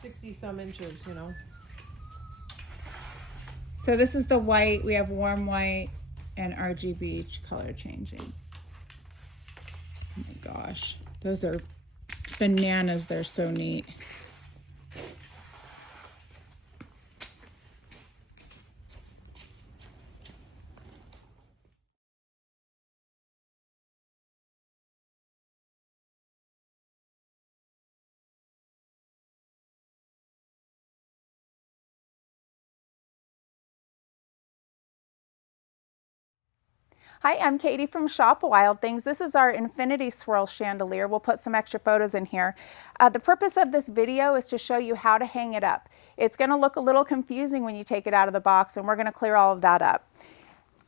60 some inches, you know. So this is the white. We have warm white and RGB color changing. Oh my gosh, those are bananas. They're so neat. Hi, I'm Katie from ShopWildThings. This is our Infinity Swirl Chandelier. We'll put some extra photos in here. The purpose of this video is to show you how to hang it up. It's going to look a little confusing when you take it out of the box, and we're going to clear all of that up.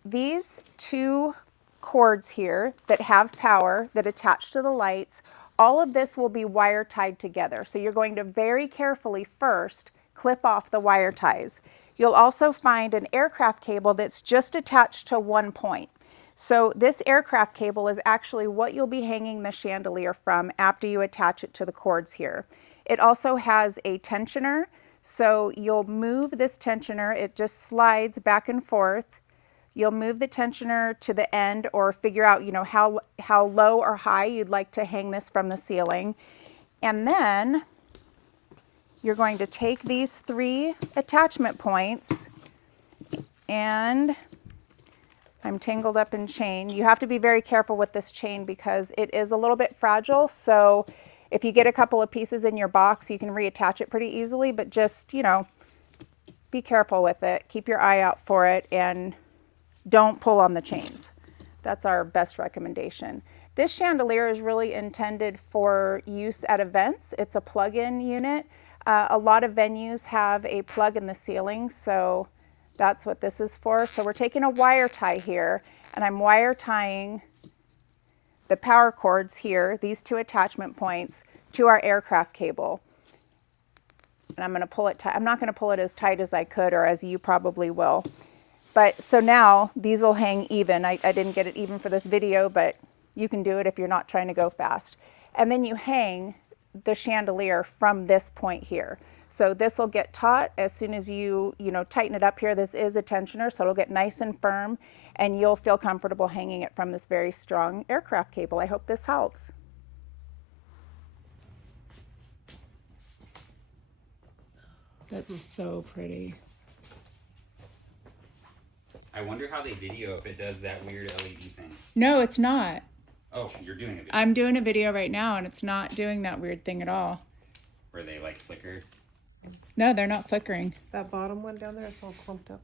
These two cords here that have power that attach to the lights, all of this will be wire tied together. So you're going to very carefully first clip off the wire ties. You'll also find an aircraft cable that's just attached to one point. So this aircraft cable is actually what you'll be hanging the chandelier from after you attach it to the cords here. It also has a tensioner, so you'll move this tensioner. It just slides back and forth. You'll move the tensioner to the end or figure out, you know, how low or high you'd like to hang this from the ceiling. And then you're going to take these three attachment points, and I'm tangled up in chain. You have to be very careful with this chain because it is a little bit fragile. So if you get a couple of pieces in your box, you can reattach it pretty easily, but just, you know, be careful with it. Keep your eye out for it and don't pull on the chains. That's our best recommendation. This chandelier is really intended for use at events. It's a plug-in unit. A lot of venues have a plug in the ceiling, so that's what this is for. So we're taking a wire tie here, and I'm wire tying the power cords here, these two attachment points, to our aircraft cable. And I'm going to pull it tight. I'm not going to pull it as tight as I could or as you probably will. But so now these will hang even. I didn't get it even for this video, but you can do it if you're not trying to go fast. And then you hang the chandelier from this point here. So this will get taut as soon as you tighten it up here. This is a tensioner, so it'll get nice and firm, and you'll feel comfortable hanging it from this very strong aircraft cable. I hope this helps. That's so pretty. I wonder how they video if it does that weird LED thing. No, it's not. Oh, you're doing a video. I'm doing a video right now, and it's not doing that weird thing at all. Where they like flicker? No, they're not flickering. That bottom one down there, it's all clumped up.